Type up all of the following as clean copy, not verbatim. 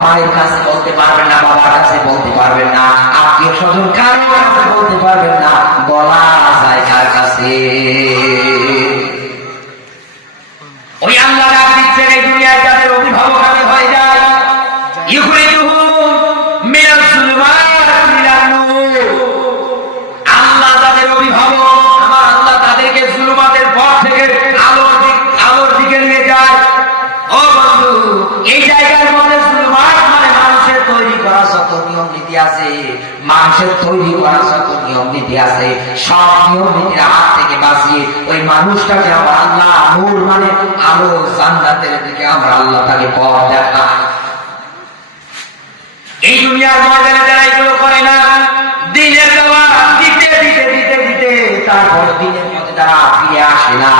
মায়ের কাছে বলতে পারবেন না, বাবার কাছে বলতে পারবেন না, আত্মীয় স্বজন কারো কাছে বলতে পারবেন না, বলা যায় কার কাছে? ওই আল্লাহ ডাক দিচ্ছেন এই দুনিয়ায় যাদের অভিভাবক আমি হয়ে যায়, আল্লাহ যাদের অভিভাবক, আমার আল্লাহ তাদেরকে জুলুমাতের পথ থেকে আলোর দিকে নিয়ে যায়। ও বন্ধু, এই জায়গার মধ্যে জুলুমাত মানে মানুষের তৈরি করা যত নিয়ম নীতি আছে, মানুষের তৈরি করা যত নিয়ম নীতি আছে, সব নিয়ম নীতির হাত থেকে বাঁচিয়ে ওই মানুষটাকে আমার আল্লাহ নূর মানে আলো, জান্নাতের দিকে আমার আল্লাহ তাকে পথ দেখায়। এই দুনিয়ার ময়দানে যারা এগুলো করে না, দিনের দেওয়া দিতে দিতে দিতে দিতে তারপর দিনের মধ্যে যারা ফিরে আসে না,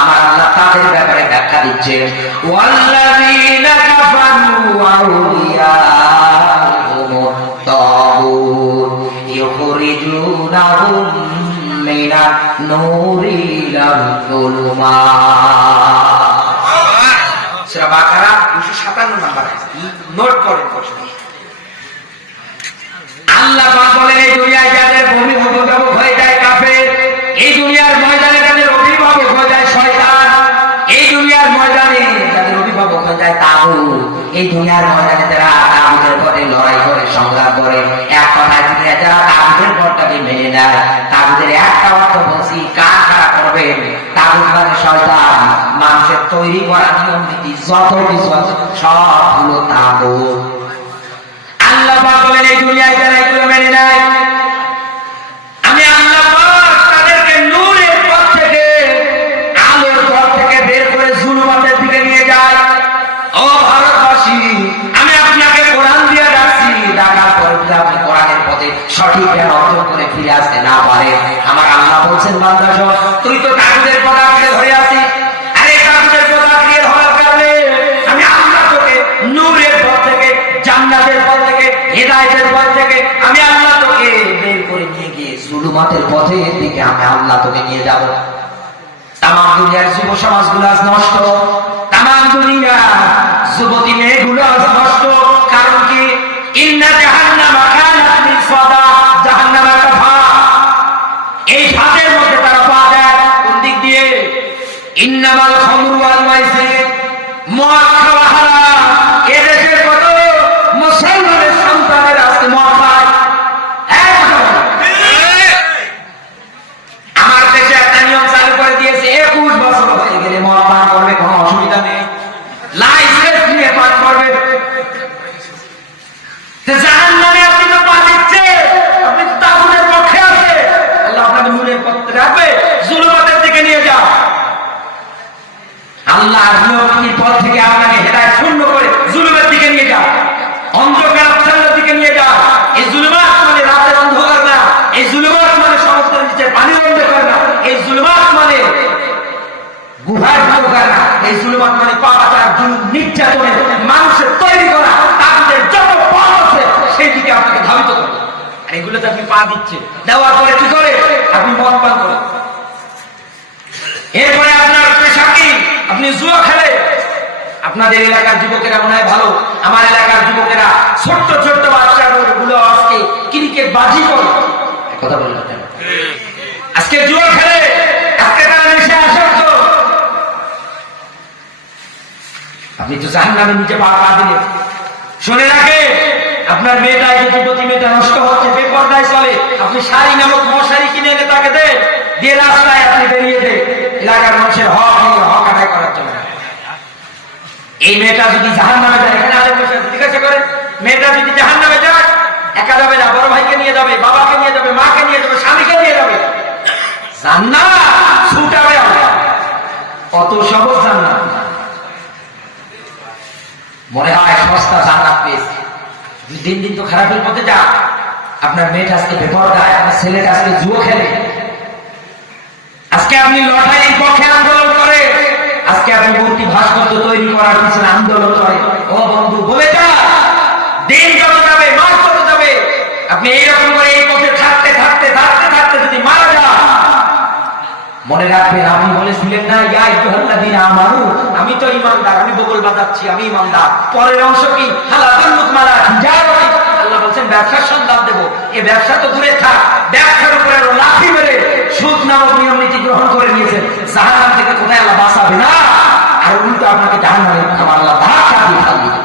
আমার আল্লাহ তাদের ব্যাপারে ব্যাখ্যা দিচ্ছেন, ওয়াল্লাযীনা কাফারু আউলিয়াহুমুত তাগুত ইউখরিজুনাহুম মিনান নূরি ইলাল যুলুমাত। সূরা বাকারা 257 নম্বর নোট করেন। আল্লাহ পাক বলেন এই দুনিয়ায় যাদের অভিভাবক হয়ে যায় কাফের, এই দুনিয়ার ময়দানে যাদের অভিভাবক হয়ে যায় শয়তান, এই দুনিয়ার ময়দানে যাদের অভিভাবক হয়ে যায় তাগুত, এই দুনিয়ার ময়দানে যারা তাগুতের পথে লড়াই করে সংগ্রাম করে, এক কথায় দুনিয়া যারা তাগুতের পথটাকে মেনে নেয়, তাগুতের একটা অর্থ বলছি কান খাড়া করবেন, তাগুত মানে শয়তান, মানুষের তৈরি করা নিয়ম নীতি যত কিছু আছে সবগুলো তাগুত। আল্লাহ পাক বলেন এই দুনিয়ায় যারা এগুলো মেনে নেয়, আমি আল্লাহ পাক তাদেরকে নূরের পথ থেকে, আলোর পথ থেকে বের করে জুলুমাতের দিকে নিয়ে যায়। ও ভারতবাসী, আমি আপনাকে কোরআন দিয়ে ডাকছি, ডাকার পরে যদি আপনি কোরআনের পথে সঠিক জ্ঞান অর্জন করে ফিরে আসতে না পারে, আমার আল্লাহ বলছেন বান্দা শোন, তুই তো তাগুতের পথ আঁকড়ে ধরে আছিস, আরে তাগুতের পথ আঁকড়ে ধরার কারণে আমি আল্লাহ তোকে নূরের পথ থেকে, জান্নাতের পথ থেকে, হিদায়াতের পথ থেকে আমি আল্লাহ তোকে বের করে নিয়ে গিয়ে জুলুমাতের পথে দিকে আমি আল্লাহ তোকে নিয়ে যাব। তামাম দুনিয়ার যুব সমাজগুলো আজ নষ্ট, তামাম দুনিয়ার যুবতী মেয়েগুলো আজ নষ্ট। কারণ কি? ইন্না জাহান্নামা কানাত মিরসাদা, জাহান্নাম একটা ফাঁদ, এই ফাঁদের মধ্যে তারা পা দেয় কোন দিক দিয়ে? ইন্নামাল খামরু ওয়াল মাইসির, মদ খাওয়া হারাম। এদেশের কত মুসলমানের সন্তানের আজকে মদ খায়। আমার দেশে একটা নিয়ম চালু করে দিয়েছে, 21 বছর হয়ে গেলে মদ পান করবে, কোনো অসুবিধা নেই, লাইসেন্স নিয়ে পান করবে। জাহান্নামে আপনি তো পা দিচ্ছে, আপনি তো তাগুতের পক্ষে আছে, আল্লাহ আপনাকে নূরের পথে রাখবে, জুলুমাতের দিকে নিয়ে যাও। আল্লাহর নিয়মের পথ থেকে আপনাকে হেদায়েত শূন্য করে জুলুমের দিকে নিয়ে যাও, অন্ধকার আচ্ছন্নের দিকে নিয়ে যাও। এই জুলুমাত মানে রাতের অন্ধকার না, এই জুলুমাত মানে সমুদ্রের নিচে পানির অন্ধকার না, এই জুলুমাত মানে গুহার অন্ধকার না, এই জুলুমাত মানে পাপাচার, জুলুম, নির্যাতনের মানুষের তৈরি করা তাগুতের যত পথ আছে সেই দিকে আপনাকে ধাবিত করবে। আর এগুলোতে আপনি পা দিচ্ছে, দেওয়ার পরে কি করে? আপনি মদ পান করেন, এরপরে আপনার পেশা কি? আপনি জুয়া খেলে। আপনাদের এলাকার যুবকেরা মনে হয় ভালো, আমার এলাকার যুবকেরা ছোট্ট ছোট্ট বাচ্চাগুলো আজকে ক্রিকেট বাজি করে, কথা বললেন আজকে জুয়া খেলে, আজকে তারা নেশা আসক্ত। আপনি তো জাহান্নামে নিচে পা দিলে। শুনে রাখে, আপনার মেয়েটা, যুবতী মেয়েটা নষ্ট হচ্ছে, বেপরদায় চলে, আপনি শাড়ি নামক মশারি কিনে এনে তাকে দেন, দিয়ে রাস্তায় আপনি বেরিয়ে দেন এলাকার মানুষের হক আদায় করার জন্য। এই মেয়েটা যদি জাহান্নামে যায়, এখানে আলেম বসে জিজ্ঞাসা করেন, মেয়েটা যদি জাহান্নামে যায়, একা যাবে না, বড় ভাইকে নিয়ে যাবে, বাবাকে নিয়ে যাবে, মাকে নিয়ে যাবে, স্বামীকে নিয়ে যাবে, জান্নাত ছুটাবে। অত সহজ জান্নাত মনে হয়, সস্তা জান্নাত পেয়েছে। দিন দিন তো খারাপের পথে যা। আপনার মেয়েটা আজকে বেপরদায়, আপনার ছেলেটা আজকে জুয়ো খেলে, আজকে আপনি লটারির পক্ষে আন্দোলন করে, আজকে আপনি মূর্তি ভাস্কর্য তৈরি করার পিছনে আন্দোলন করে। ও বন্ধু, বলে যা, দিন যত যাবে, মাস যত যাবে, আপনি এইরকম করে এই পথে থাকতে থাকতে থাকতে থাকতে যদি মারা যান, মনে মনে রাখবেন, আপনি বলেছিলেন না ইয়া আইয়ুহাল্লাযীনা আমানু, আমি তো ঈমানদার, আমি বগল বাজাচ্ছি, আমি ঈমানদার। পরের অংশ কি? হাল আদাল্লুক মালা তিজারাতি, আল্লাহ বলছেন ব্যবসার সন্ধান দেব। এই ব্যবসা তো দূরে থাক, ব্যবসার উপরে লাঠি মেরে সুদ নামক নিয়ম নীতি গ্রহণ করে নিয়েছেন। জাহান্নাম থেকে কোথায় আল্লাহ বাঁচাবে না, আর উল্টো আপনাকে জাহান্নামে আমার আল্লাহ ধাক্কা দিয়ে খাইয়ে দেবে।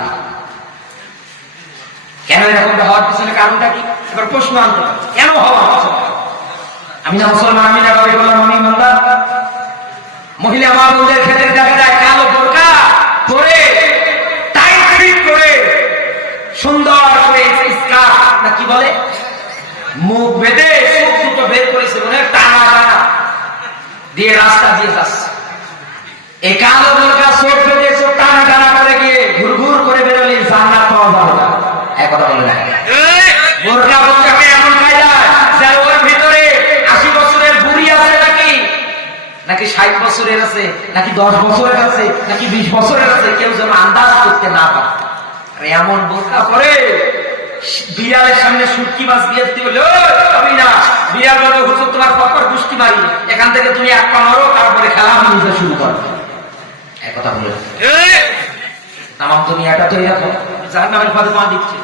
কেন এরকমটা হওয়ার পিছনে কারণটা কি? এবার প্রশ্ন আনতে হবে, কেন হওয়ার পিছনে? আমি না মুসলমান, আমি না দাবি করলাম আমি ইমানদার। মহিলা মা বোনদের ক্ষেত্রে দেখা যায় কালো বোরকা পরে, টাইট ফিট করে, সুন্দর করে স্কার্ফ না কি বলে, মুখ বেঁধে চোখ দুটো বের করেছে, মনে টানা টানা দিয়ে রাস্তা দিয়ে যাচ্ছে। এই কালো বোরকা চোখ বেঁধে চোখ টানা টানা করে গিয়ে ঘুর ঘুর করে বেরোলে জান্নাত পাওয়া যাবে না। এক কথা বলে না, বোরকা বোরকাকে এমন খাই যায় যে ওর ভিতরে 80 বছরের বুড়ি আছে নাকি 60 বছরের আছে, নাকি 10 বছরের আছে, নাকি 20 বছরের আছে, কেউ যেন আন্দাজ করতে না পারে। এমন বোরকা করে বিড়ালের সামনে সুটকি মাছ দিয়ে বলে, আমি না বিড়াল বলে, হুজুর তোমার পকর গুষ্টি মারি, এখান থেকে তুমি এক পা মারো, তারপরে খেলা আমি নিজে শুরু করো। এক কথা বলে তামাম দুনিয়াটা তো এরকম জাহান্নামের পথে পা দিচ্ছে।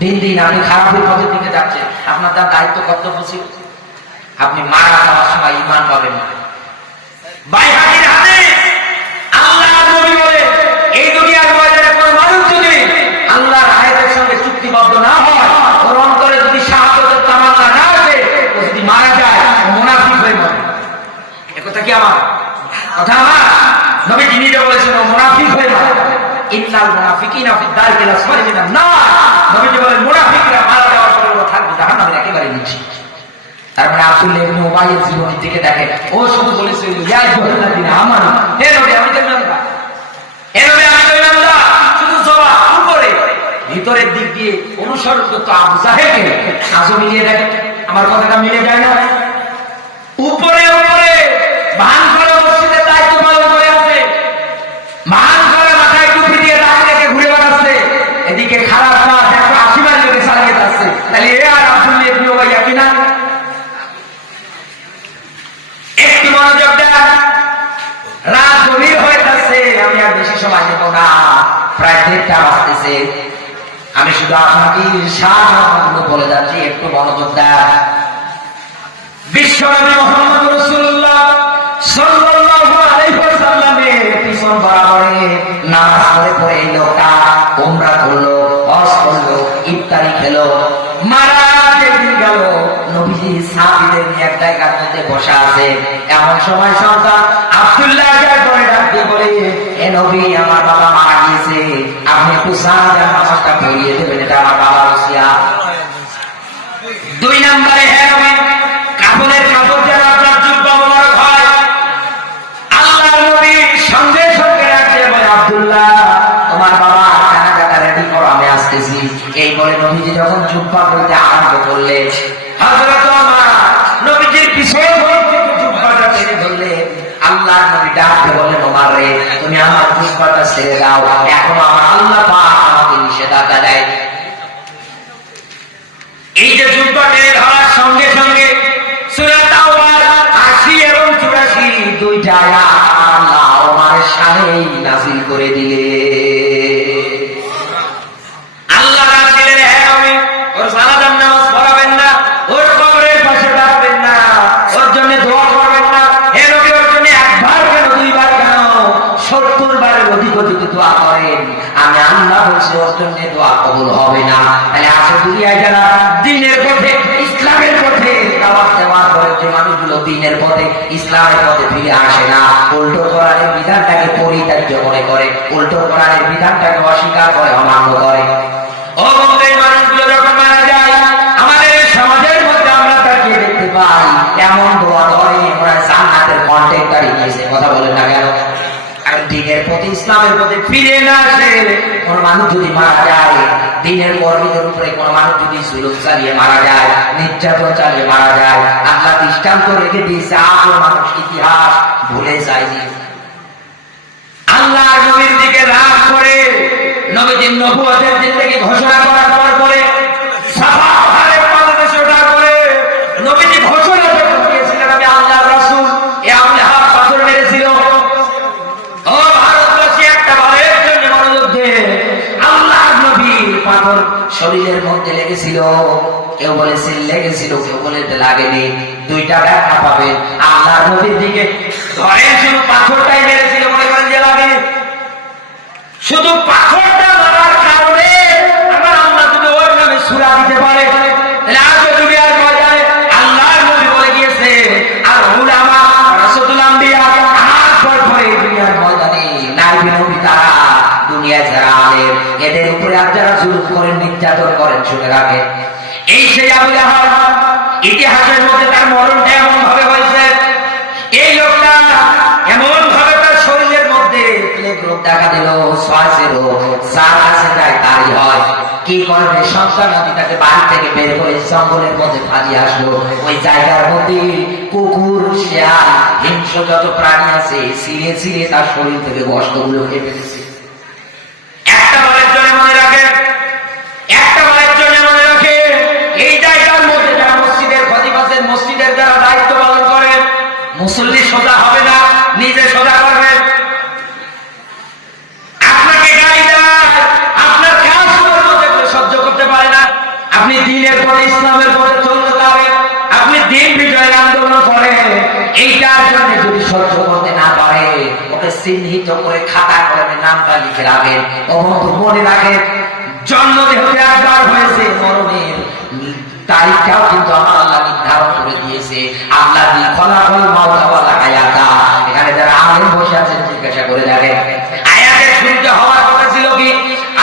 দিন দিন আপনি খারাপের পথের দিকে যাচ্ছেন। আপনার তার দায়িত্ব কর্তব্য ছিল, আপনি মারা যাওয়ার সময় ঈমান পাবেন না। বাইহাকির হাদিস, আল্লাহর নবী বলে, এই দুনিয়ার ময়দানে কোন মানুষ যদি আল্লাহর আয়াতের সঙ্গে চুক্তিবদ্ধ না হয়, ওর অন্তরে যদি শাহাদাতের তামান্না না আসে, ও যদি মারা যায়, ও মুনাফিক হয়ে মরে। একথা কি আমার কথা? আমার নবী নিজে বলেছেন ও মুনাফিক হয়ে মরে। ইন্নাল মুনাফিকিনা ফি দারকিল আসফালি মিনান নার, নবী বলেন মুনাফিকরা মারা যাওয়ার পরে ওরা থাকবে জাহান্নামের একেবারে নিচে। তার মানে আব্দুল্লাহ ইবনে উবাইয়ের জীবনী থেকে দেখেন, ও শুধু বলেছিল ইয়া আইয়ুহাল্লাযীনা আমানু, হে নবী আমি তো ইমানদার, হে নবী আমি তো ইমানদার। শুধু জবাব উপরে, ভিতরের দিক দিয়ে অনুসরণ করতে আবু জাহেলকে আজও মিলিয়ে দেখেন, আমার কথাটা মিলে যায় না? উপরে উপরে ভান করে মসজিদে দায়িত্ব পালন করে আছে, ভান করে মাথায় টুপি দিয়ে রাত রেখে ঘুরে বেড়াচ্ছে, এদিকে খারাপ না দেখো 80 বার লোকে চালিয়ে যাচ্ছে। তাহলে এ আর আব্দুল্লাহ ইবনে উবাই একই না? একটু মনোযোগ দেন, রাত গভীর হয়ে যাচ্ছে, আমি আর বেশি সময় নেব না, প্রায় 1:30 বাজতেছে। আমি শুধু আপনাকে সাধারণ বলে যাচ্ছি, একটু মনোযোগ দেন। বিশ্বনবী মুহাম্মদ রাসূলুল্লাহ সাল্লাল্লাহু আলাইহি ওয়াসাল্লামের পিছন বরাবরে নামাজ পড়ে পড়ে এই লোকটা উমরা করলো, হজ করলো, ইফতারি খেলো, মারা যেদিন গেল নবীজি সাহাবীদের নিয়ে এক জায়গার মধ্যে বসা আছে। এমন সময় সন্তান আব্দুল্লাহ করে ডাক দিয়ে বলে, এ নবী আমার বাবা মারা গিয়েছে, আপনি একটু সাহায্য নামাজটা পড়িয়ে দেবেন, এটা আমার বাবার ওসিয়া। 2 নম্বরে, হ্যাঁ নবী কাফনের কাপড় যেন আপনার জুব্বা মোবারক হয়। আল্লাহর নবী সঙ্গে সঙ্গে রাখতে বলে, আব্দুল্লাহ তোমার বাবা জানাজাটা রেডি করো, আমি আসতেছি। এই বলে নবীজি যখন জুব্বা পরতে আরম্ভ করলে, হযরত ওমর নবীজির পিছনে জুব্বাটা টেনে ধরলে। আল্লাহর নবী ডাকতে বললেন, ওমর রে তুমি আমার জুব্বাটা ছেড়ে দাও, এখন আমার আল্লাহ পাক আমাকে নিষেধাজ্ঞা দেয়। এই যে জুব্বা টেনে ধরার সঙ্গে সঙ্গে সূরা তাওবার 80 এবং 84 দুইটা আয়াত আল্লাহ ওমরের শানেই নাযিল করে দিলে। আল্লাহ রাসূলের, হ্যাঁ নবী ওর জানাজার নামাজ পড়াবেন না, ওর কবরের পাশে দাঁড়াবেন না, ওর জন্য দোয়া করবেন না। হে নবী ওর জন্য একবার কেন 2 বার কেন 70 বারের অধিক অধিক দোয়া করেন, আমি আল্লাহ বলছি ওর জন্য দোয়া কবুল হবে না। তাহলে আসলে দুনিয়ায় যারা দ্বীনের পথে ইসলামের পথে দাওয়াত দেওয়ার পরে যে মানুষগুলো দ্বীনের পথে ইসলামের পথে ফিরে আসে না, উল্টো কোরআনের বিধানটাকে পরিত্যাজ্য মনে করে, উল্টো কোরআনের বিধানটাকে অস্বীকার করে, অমান্য করে, ও বন্ধু এই মানুষগুলো যখন মারা যায় আমাদের সমাজের মধ্যে আমরা তাকিয়ে দেখতে পাই এমন দোয়া করে ওরা জান্নাতের কন্ট্রাক্টর নিয়েছে। কথা বলেন না কেন? আর দ্বীনের পথে ইসলামের পথে ফিরে না আসে কোন মানুষ যদি মারা যায়, দ্বীনের কর্মীদের উপরে কোন মানুষ যদি জুলুম চালিয়ে মারা যায়, নির্যাতন চালিয়ে মারা যায়, আল্লাহ দৃষ্টান্ত রেখে দিয়েছে, আর মানুষ ইতিহাস ভুলে যায়নি। আল্লাহ নবীর দিকে রাগ করে নবীজির নবুয়তের জিন্দেগি ঘোষণা করার পরে সাফা পাহাড়ের পাদদেশে ওঠা করে নবীজি ঘোষণা দিয়েছিলেন, আমি আল্লাহর রাসূল। এ আবু লাহাব পাথর শরীরের মধ্যে লেগেছিল, কেউ বলে সিল লেগেছিল, কেউ বলে লাগেনি। দুইটা ব্যাখ্যা পাবে। আল্লাহর নবীর দিকে ধরেন শুধু পাথরটাই মেরেছিল, মনে করেন যে লাগেনি। শুধু পাথরটা মারার কারণে আমার আল্লাহ যদি ওর নামে সূরা দিতে পারে, তাহলে আজও দুনিয়ার ময়দানে আল্লাহর নবী বলে গিয়েছে আর উলামা রাসূলুল আম্বিয়া আমার পর পরে দুনিয়ার ময়দানে নাইবি নবী তারা দুনিয়ায় যারা আলেম এদের উপরে আর যারা জুলুম করেন, নির্যাতন করেন, শুনে রাখেন এই সেই আবু লাহাব। ইতিহাসের মধ্যে তার মরণটা এমন ভাবে হয়েছে, এই লোকটা এমন ভাবে তার শরীরের মধ্যে প্লেগ রোগ দেখা দিল, শ্বাসের রোগ, যার কাছে যায় তারই হয়। কি করবে? সন্তান আদি তাকে বাড়ি থেকে বের করে জঙ্গলের মধ্যে ফাঁদি আসলো। ওই জায়গার মধ্যে কুকুর, শিয়াল, হিংস্র যত প্রাণী আছে ছিঁড়ে ছিঁড়ে তার শরীর থেকে বস্ত্রগুলো খেয়ে ফেলেছে। একটা বারের জন্য মনে রাখেন, একটা বারের জন্য মনে রাখে, এই জায়গার মধ্যে যারা মসজিদের খতিব আছেন, মসজিদের যারা দায়িত্ব পালন করেন, মুসল্লি সোজা হবে না, নিজে সোজা করবেন। আপনাকে গালি দেয়, আপনার কাজ সহ্য করতে পারে না, আপনি দিনের পরে ইসলামের পরে চলতে পারেন, আপনি দিন বিজয়ের আন্দোলন করেন, এইটার জন্য যদি সহ্য করতে না পারে, ওকে চিহ্নিত করে খাতা কলমে নামটা লিখে রাখেন। ও বন্ধু মনে রাখেন, জন্ম যেহেতু একবার হয়েছে, মরণের তারিখটাও কিন্তু আমার আল্লাহ নির্ধারণ করে দিয়েছে। আল্লাহ দি খলাকল মাউতা ওয়াল হায়াতা। এখানে যারা আলেম বসে আছেন জিজ্ঞাসা করে দেখেন, আয়াতের শুরুতে হওয়ার কথা ছিল কি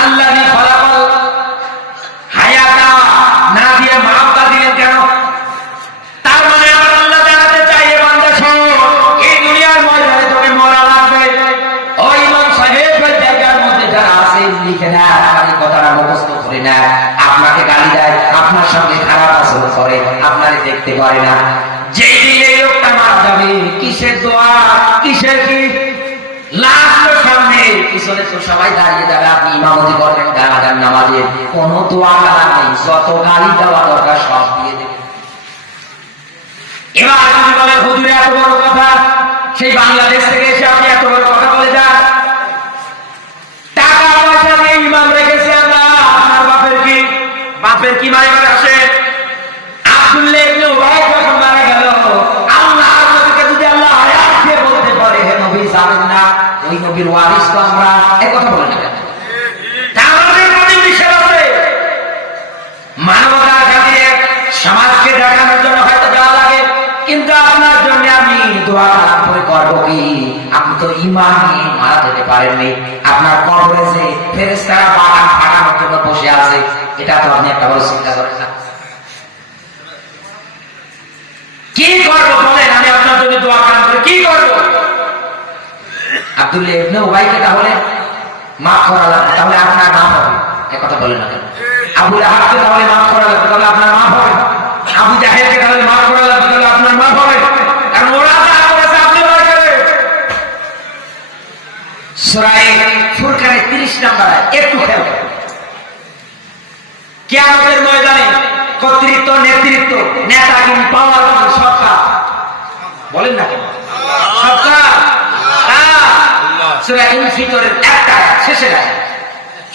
আল্লাহ দি খলাকল হায়াতা না দিয়ে মাউতা দিলেন কেন? তার মানে আমার আল্লাহ জানাতে চাই, এ বান্দা শোন, এই দুনিয়ার ময়দানে তোকে মরা লাগবে। ওই ইমাম সাহেব জায়গার মধ্যে যারা আছে লিখে না, আমার এই কথাটা মুখস্থ করে না, আপনাকে গালি দেয়, আপনার সঙ্গে খারাপ আচরণ করে, আপনারে দেখতে পারে না। যেই দিন এই লোকটা মারা যাবে, কিসের দোয়া, কিসের কি লাশ সামনে, পিছনে তো সবাই দাঁড়িয়ে যাবে, আপনি ইমামতি করবেন গান নামাজের, কোন দোয়া গালা নেই, যত গালি দেওয়া দরকার সব দিয়ে দেবে। এবার যদি বলেন হুজুরে এত বড় কথা, সেই বাংলাদেশ থেকে এসে আপনি এত বড় কথা বলে যান, টাকা পয়সা নিয়ে ইমাম রেখেছে আল্লাহ, আপনার বাপের কি, বাপের কি মারে মারে আসে? আব্দুল্লাহ ইবনে উবাই যখন মারা গেল, আল্লাহ নবীকে যদি আল্লাহ হায়াত দিয়ে বলতে পারে, হে নবী জানেন না ওই নবীর ওয়ারিস তো আমরা, এই কথা বলেন না। আমাদের মনে বিষয় আছে, মানবতার খাতিরে সমাজকে দেখানোর জন্য হয়তো যাওয়া লাগে, কিন্তু আপনার জন্য আমি দোয়া করে করবো কি? আপনি তো ঈমান নিয়ে মারা যেতে পারেননি, আপনার কবরে যে ফেরেশতারা বাগান ফাটানোর জন্য বসে আছে, এটা তো আপনি একটা বড় চিন্তা করেন না। কি করবো বলেন? আমি আপনার জন্য দোয়া কালাম করে কি করবো? আব্দুল্লাহ ইবনে উবাইকে তাহলে মাফ করা লাগবে, তাহলে আপনার মাফ হবে, এই কথা বলেন না কেন? আবু লাহাবকে তাহলে মাফ করা লাগবে, তাহলে আপনার মাফ হবে। আবু জাহেলকে তাহলে মাফ করা লাগবে, তাহলে আপনার মাফ হবে, কারণ ওরা যা করেছে আপনি মনে করেন। সূরা ফুরকানের 30 নম্বর আয়াত একটু খেয়াল করেন। কিয়ামতের ময়দানে কর্তৃত্ব, নেতৃত্ব, নেতাগিরি, পাওয়ার, সরকার, বলেন না কেন? সরকার সূরা ইনফিতরের একটা শেষের আয়াত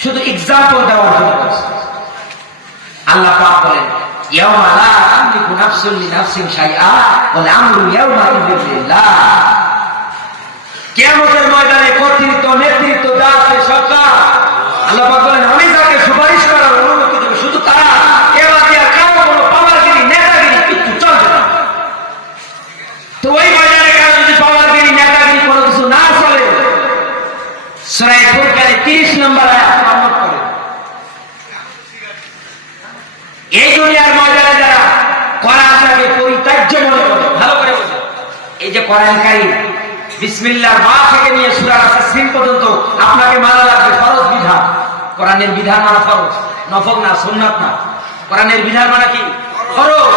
শুধু এক্সাম্পল দেওয়ার জন্য আল্লাহ পাক বলেন, ইয়াওমা লা তামলিকু নাফসুন লিনাফসিন শাইআ ওয়াল আমরু ইয়াওমাইযিন লিল্লাহ। কিয়ামতের ময়দানে কর্তৃত্ব, নেতৃত্ব যা আছে সরকার, আল্লাহ পাক বলেন আমি যাকে সুপারিশ করার অনুমতি দেব শুধু তারা, এবার আর কারো কোনো পাওয়ারগিরি, নেতাগিরি কিছু চলবে না। তো ওই ময়দানে কারো যদি পাওয়ারগিরি, নেতাগিরি কোনো কিছু না চলে, সূরা ফুরকানের 30 নম্বর আয়াত আমল করে। এই দুনিয়ার ময়দানে যারা কোরআনটাকে পরিত্যাজ্য মনে করে, ভালো করে বোঝেন, এই যে কোরআন কারীম বিসমিল্লাহর বা থেকে নিয়ে সূরা ইয়াসিন পর্যন্ত আপনাকে মানা লাগবে, ফরজ বিধান। কোরআনের বিধান মানা ফরজ, নফল না, সুন্নাত না। কোরআনের বিধান মানে কি? ফরজ।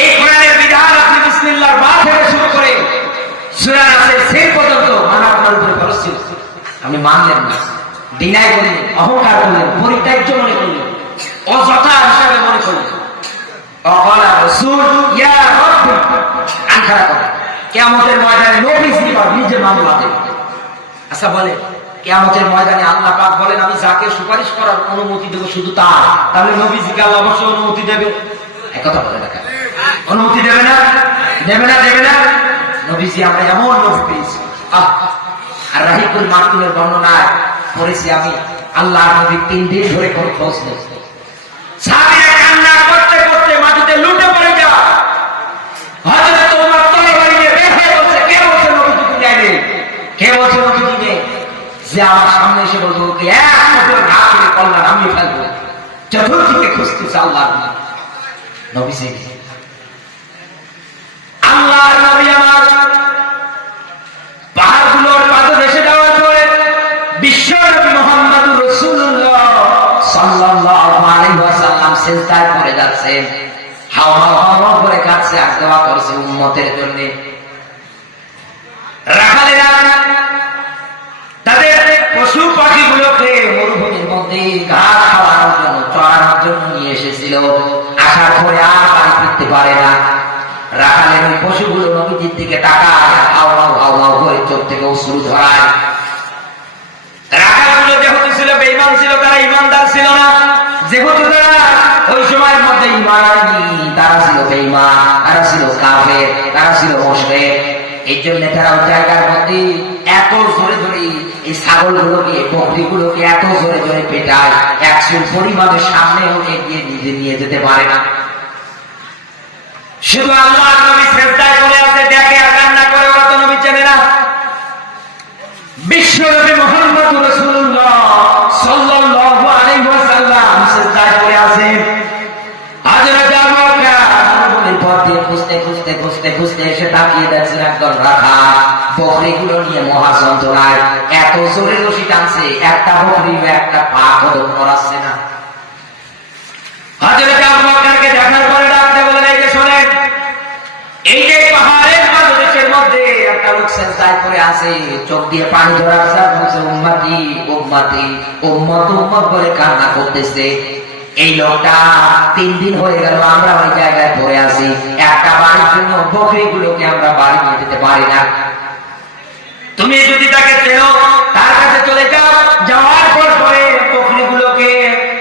এই কোরআনের বিধান আপনি বিসমিল্লাহর বা থেকে শুরু করে সূরা ইয়াসিন পর্যন্ত মানা আপনার উপরে ফরজ ছিল, আপনি মানলেন না, ডিনাই করলেন, অহংকার করলেন, পরিত্যাজ্য মনে করলেন, অযথা হিসাবে মনে করলেন। অকলা রাসূল ইয়া রাব্বি আনখারা করে কিয়ামতের ময়দানে নোটিশ দিবা, নিজে মামলা দেবে। আচ্ছা বলে কিয়ামতের ময়দানে আল্লাহ পাক বলেন আমি যাকে সুপারিশ করার অনুমতি দেব শুধু তার। তাহলে নবীজিকে আল্লাহ অবশ্যই অনুমতি দেবে, এক কথা বলে দেখা, অনুমতি দেবে না? দেবে না? দেবে না? নবীজি আমরা এমন নবী পেয়েছি। আর রাহিকুল মাকতুমের বর্ণনায় পড়েছি আমি, আল্লাহ নবী 3 দিন ধরে কোনো খোঁজ নেই। সাহাবীরা কান্না করতে করতে মাটিতে লুটে পড়ে যায়। হযরত ওমর তরবারি নিয়ে বের হয়ে বলছে, কে বলছে নবীজি দুনিয়ায় নেই? কে বলছে নবীজি নেই? যে আমার সামনে এসে বলবো ওকে এক মুঠো ঘা করে কল্লা নামিয়ে ফেলবো। চতুর্দিকে খুঁজতেছে আল্লাহ নবীজি। আল্লাহর নবী আমার পাহাড়গুলোর পাদদেশে যাওয়ার পরে বিশ্ব নবী মুহাম্মদুর রাসূলুল্লাহ সাল্লাল্লাহু আলাইহি ওয়াসাল্লাম সিজদায় পড়ে যাচ্ছেন, হাওয়া হাওয়া করে কাছে আর দোয়া করছে উম্মতের জন্য। রাখালেরা তাদের পশু পাখিগুলোকে মরুভূমির মধ্যে ঘাস খাওয়ানোর জন্য চড়ানোর জন্য নিয়ে এসেছিল। আসার পরে আর বাড়ি ফিরতে পারে না। রাখালের ওই পশুগুলো নবীজির দিকে তাকায়, হাওয়াও হাওয়াও করে চোখ থেকে অশ্রু ঝরায়। রাখালগুলো যেহেতু ছিল বেঈমান ছিল, তারা ঈমানদার ছিল না। যেহেতু তারা ওই সময়ের মধ্যে ঈমান আনেনি, তারা ছিল বেঈমান, তারা ছিল কাফের, তারা ছিল মুশরিক। এই জন্য তারা ওই জায়গার মধ্যে এত জোরে জোরে এই ছাগলগুলোকে বকরিগুলোকে এত জোরে জোরে পেটায়, 100 পরিমাণের সামনেও এগিয়ে নিজে নিয়ে যেতে পারে না। শুধু আল্লাহ নবী সিজদায় পড়ে আছে, দেখে আর কান্না করে, ওরা তো নবী চেনে না। বিশ্ব নবী মুহাম্মদুর রাসূলুল্লাহ সাল্লাল্লাহু আলাইহি ওয়াসাল্লাম সিজদায় পড়ে আছেন। হযরত আবু বকর মরুভূমির পথ দিয়ে খুঁজতে খুঁজতে খুঁজতে খুঁজতে এসে তাকিয়ে দেখছেন একদল রাখাল বকরিগুলো নিয়ে মহা যন্ত্রণায় এত জোরে রশি টানছে, একটা বকরি একটা পা কদম নড়াচ্ছে না। হযরত আবু বকরকে দেখার পরে ডাকতে বলেন, এই যে শোনেন, এই যে পাহাড়ের পাদদেশের মধ্যে একটা লোক সিজদায় পড়ে আছে, চোখ দিয়ে পানি ঝরাচ্ছে, বলছে উম্মতি উম্মতি উম্মত উম্মত বলে কান্না করতেছে। এই লোকটা 3 দিন হয়ে গেল আমরা ওই জায়গায় পড়ে আছি, একটা বাড়ির জন্য বকরিগুলোকে আমরা বাড়ি নিয়ে যেতে পারি না। তুমি যদি তাকে চেনো তার কাছে চলে যাও, যাওয়ার পর পরে বকরিগুলোকে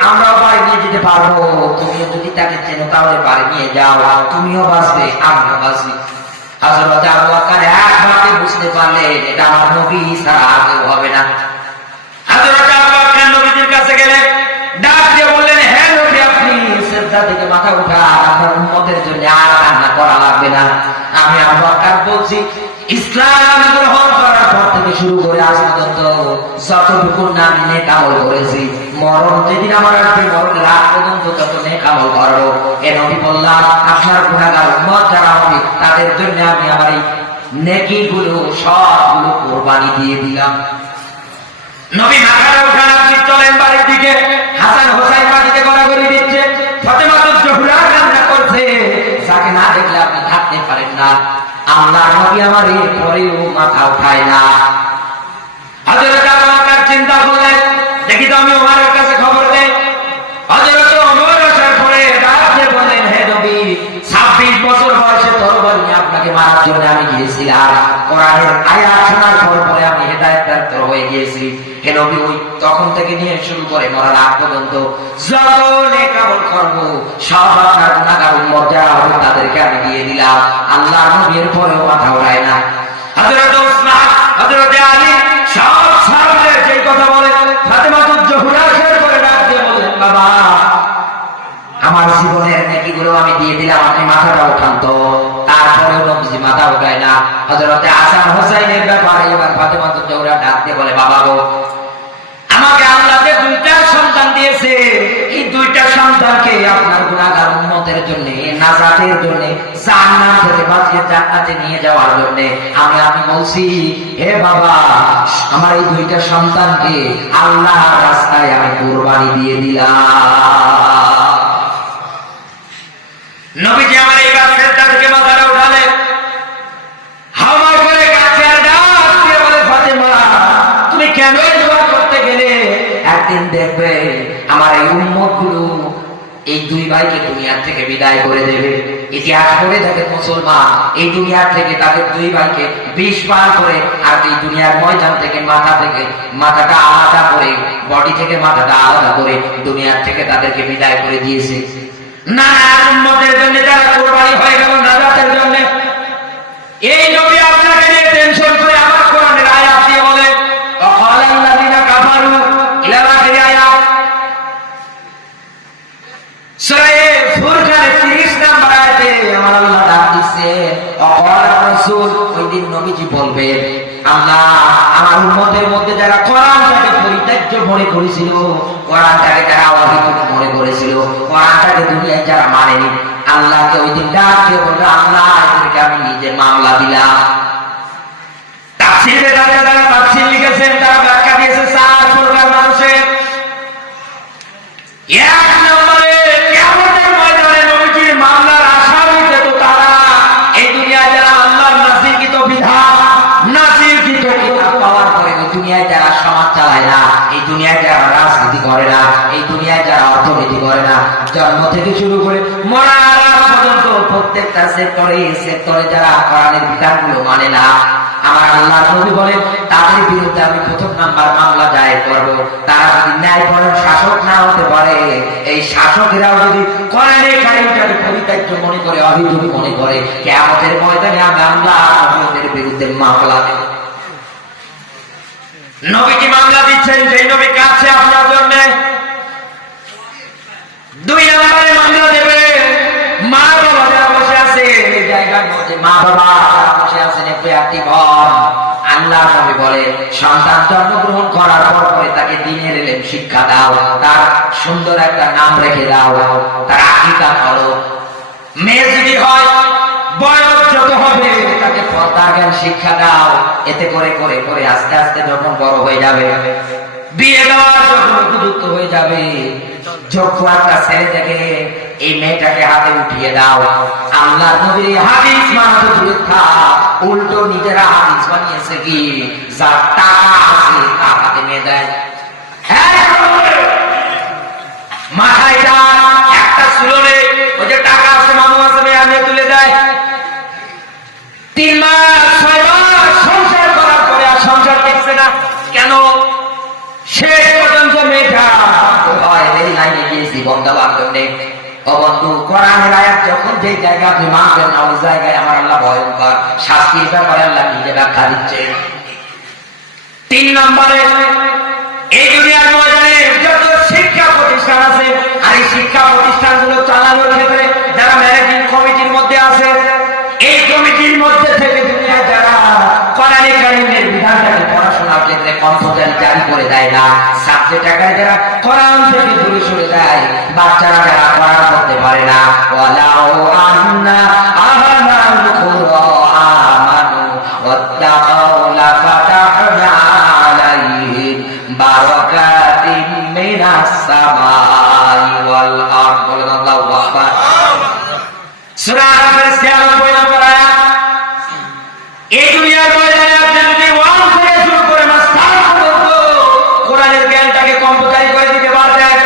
আমরা বাড়ি নিয়ে যেতে পারবো। তুমিও যদি তাকে চেনো তাহলে বাড়ি নিয়ে যাও, তুমিও বাঁচবে আমিও বাঁচি। হযরত আবু বকর একবারে বুঝতে পারলেন এটা আমার নবী ছাড়া আর কেউ হবে না। হযরত আবু বকর নবীজির কাছে গেলেন, ডাক দিয়ে বললেন, হে নবী আপনি সিজদা থেকে মাথা উঠান, আপনার উম্মতের জন্য আর কান্না করা লাগবে না। আমি আবু বকর বলছি, ইসলাম গ্রহণ করার পর থেকে শুরু করে আজ পর্যন্ত যতটুকু নাম নেক আমল করেছি, মরণ যেদিন আমার আসবে মরণের আগ পর্যন্ত যত নেক আমল করবো, এ নবী বললাম আপনার গুনাহগার উম্মত যারা হবে তাদের জন্য আমি আমার এই নেকিগুলো সবগুলো কোরবানি দিয়ে দিলাম। নবী মাথাটা উঠান, আপনি চলেন বাড়ির দিকে। হাসান হোসাইন মাটিতে গড়াগড়ি দিচ্ছে, ফাতেমাতুজ জোহরা কান্না করছে, যাকে না দেখলে আপনি থাকতে পারেন না। আল্লাহর নবী আমার এর পরেও মাথা উঠায় না। হযরত আবু বকর চিন্তা করলেন, দেখি তো আমি ওমরের কাছে খবর দেই। হযরত ওমর আসার পরে ডাকতে বলেন, হে নবী 26 বছর বয়সে তরবারি নিয়ে আপনাকে মারার জন্য আমি গিয়েছিলাম। কোরআনের আয়াত শোনার পর পরে আমি হেদায়েত প্রাপ্ত হয়ে গিয়েছি। হে নবী ওই তখন থেকে নিয়ে শুরু করে মরার আগ পর্যন্ত যত নেক আমল করব সব আপনার গুনাহগার উম্মত যারা হবে তাদেরকে আমি দিয়ে দিলাম। আল্লাহর নবীর পরেও মাথা উঠায় না। হযরত ওসমান, হযরত আলী সব সাহাবীদের যেই কথা বলে, ফাতেমাতুজ জোহরা শের করে ডাক দিয়ে বললেন, বাবা আমার জীবনের নেকিগুলো আমি দিয়ে দিলাম, আপনি মাথাটা উঠান তো। তারপরেও নবীজি মাথা উঠায় না। হযরত হাসান হোসাইনের ব্যাপারে এবার ফাতেমাতুজ জোহরা ডাক দিয়ে বলে, বাবা গো আমাকে আল্লাহ যে 2টা সন্তান দিয়েছে, এই 2টা সন্তানকে আপনার গুনাহগার উম্মতের জন্য, নাজাতের জন্য, জান্নাত থেকে বাঁচিয়ে জান্নাতে নিয়ে যাওয়ার জন্য আমি বলছি, হে বাবা আমার এই 2টা সন্তানকে আল্লাহর রাস্তায় আমি কুরবানি দিয়ে দিলাম। নবীজি আমার এই সিজদা থেকে মাথাটা উঠালেন, হাওয়া করে কাছে আর ডাক দিয়ে বলে, ফাতেমা তুমি কেন দোয়া করতে গেলে? একদিন দেখবে আমার এই উম্মতগুলো এই দুই ভাইকে দুনিয়ার থেকে বিদায় করে দেবে। ইতিহাস পড়ে দেখেন মুসলমান, এই দুনিয়ার থেকে তাদের দুই ভাইকে 20 বার করে, আর এই দুনিয়ার ময়দান থেকে মাথাটা আলাদা করে, বডি থেকে মাথাটা আলাদা করে দুনিয়ার থেকে তাদেরকে বিদায় করে দিয়েছে। না উম্মতের জন্য যারা কুরবানি হয়ে গেল নাজাতের জন্য। এই নবী আপনাকে নিয়ে টেনশন করে আমার কোরআনের আয়াত দিয়ে বলে ওয়াকালাল্লাযিনা কাফারু ইলা আখির আয়াত। সূরা ফুরকানের 30 নম্বর আয়াতে আমার আল্লাহ ডাক দিচ্ছে ওয়াকালা রাসূল, ওই দিন নবীজি বলবেন আল্লাহ আমার উম্মতের মধ্যে যারা কোরআনটাকে পরিত্যাজ্য মনে করেছিল, কোরআনটাকে যারা অহিত মনে করেছিল, কোরআনটাকে দুনিয়ায় যারা মানেনি, আল্লাহকে ওই দিন ডাক দিয়ে বলবে আল্লাহ এদেরকে আমি নিজে মামলা দিলাম। তাফসীরে যারা তাফসীর লিখেছেন তারা ব্যাখ্যা দিয়েছে 4 প্রকার মানুষের। এক নম্বরে কিয়ামতের ময়দানে নবীজির মামলার আসামি তো তারা এই দুনিয়ায় যারা আল্লাহর নাযিলকৃত বিধান নাযিলকৃত কিতাব পাওয়ার পরে দুনিয়ায় যারা সমাজ চালায় না, এই দুনিয়ায় যারা রাজনীতি করে না, এই দুনিয়ায় যারা অর্থনীতি করে না, জন্ম থেকে শুরু করে মরার পর্যন্ত প্রত্যেকটা সেক্টরে যারা কোরআনের বিধানগুলো মানে না, আমার আল্লাহর নবী বলেন তাদের বিরুদ্ধে আমি প্রথম নাম্বার মামলা দায়ের করব। তারা যদি ন্যায়পরায়ণ শাসক না হতে পারে, এই শাসকেরাও যদি কোরআনের কারিমটাকে পরিত্যাজ্য মনে করে, অহিত মনে করে, কিয়ামতের ময়দানে আমি আল্লাহর বিরুদ্ধে মামলা দেব। নবীজি মামলা দিচ্ছেন যে নবী কাছে আপনার জন্য। 2 নম্বরে মামলা দেবে মা বাবা যারা বসে আছে এই জায়গার মধ্যে, মা বাবা যারা বসে আছেন একটু অ্যাক্টিভ হন। আল্লাহর নবী বলে সন্তান জন্মগ্রহণ করার পরে তাকে দ্বীনের ইলম শিক্ষা দাও, তার সুন্দর একটা নাম রেখে দাও, তার আকীকা করো। মেয়ে যদি হয় বয়স যত হবে তাকে পর্দার জ্ঞান শিক্ষা দাও। এতে করে করে করে আস্তে আস্তে যখন বড় হয়ে যাবে, বিয়ে দেওয়ার যখন উপযুক্ত হয়ে যাবে, যোগ্য একটা ছেলে থেকে এই মেয়েটাকে হাতে উঠিয়ে দাও। আল্লাহ নবীর হাদিস মানতে দূরে থাক, উল্টো নিজেরা হাদিস বানিয়েছে কি যার টাকা আছে তার হাতে মেয়ে দেয়। মাথায় একটা সুলনে ওই যে টাকা আছে মানুষ আছে মেয়ে তুলে দেয়। 3 মাস 6 মাস সংসার করার পরে আর সংসার দেখছে না কেন? শেষ পর্যন্ত মেয়েটা এই লাইনে গিয়ে জীবন দেওয়ার জন্যে। বন্ধু কোরআনের আয়াত যখন যে জায়গা আপনি মানবেন না, ওই জায়গায় আমার আল্লাহ ভয়ঙ্কর শাস্তির ব্যাপারে আল্লাহ নিজে ব্যাখ্যা দিচ্ছেন। 3 নম্বরে এই দুনিয়ার ময়দানে যত শিক্ষা প্রতিষ্ঠান আছে, আর এই শিক্ষা প্রতিষ্ঠানগুলো চালানোর ক্ষেত্রে যারা ম্যানেজিং কমিটির মধ্যে আছে, এই কমিটির মধ্যে থেকে দুনিয়া যারা কোরআনে কারিমের বিধানটাকে পড়াশোনার ক্ষেত্রে কম্পিউটার জারি করে দেয় না, সাবজেক্ট আকারে যারা কোরআন থেকে দূরে সরে যায়, বাচ্চারা যারা কোরআন পড়তে পারে না, ওয়ালাউ আন্না আহলাল কুরআমানু ওয়াত্তাকাউ লাফাতাহনা আলাইহিম বারাকাতিম মিনাস সামাই ওয়াল আরদ। বলেন আল্লাহু আকবার। সূরা আল-ফাতির 96 নম্বর আয়াত। এই দুনিয়ার ময়দানে আপনি যদি 1 থেকে শুরু করে মাস্টার পর্যন্ত কোরআনের জ্ঞানটাকে কম্পিউটারি করে দিতে পারতেন,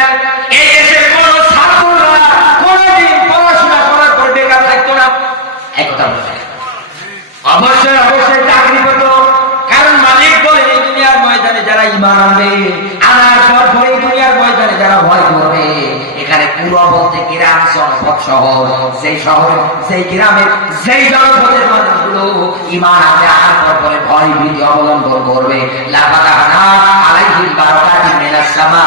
এই দেশের কোন ছাত্ররা কোনদিন পড়াশোনা করার পর বেকার থাকতো না। এক কথা বলতে অবশ্যই অবশ্যই চাকরি পেত, কারণ মালিক বলে এই দুনিয়ার ময়দানে যারা ঈমান আনবে, আনার পর এই দুনিয়ার ময়দানে যারা ভয় করবে, এখানে পুরো বলতে গ্রাম জনপদ শহর, সেই শহরে সেই গ্রামের সেই জনপদের মানুষগুলো ঈমান আনবে, আনার পরে ভয় ভীতি অবলম্বন করবে। লাফাতাহনা আলাইহিম বারাকাতিম মিনাস সামা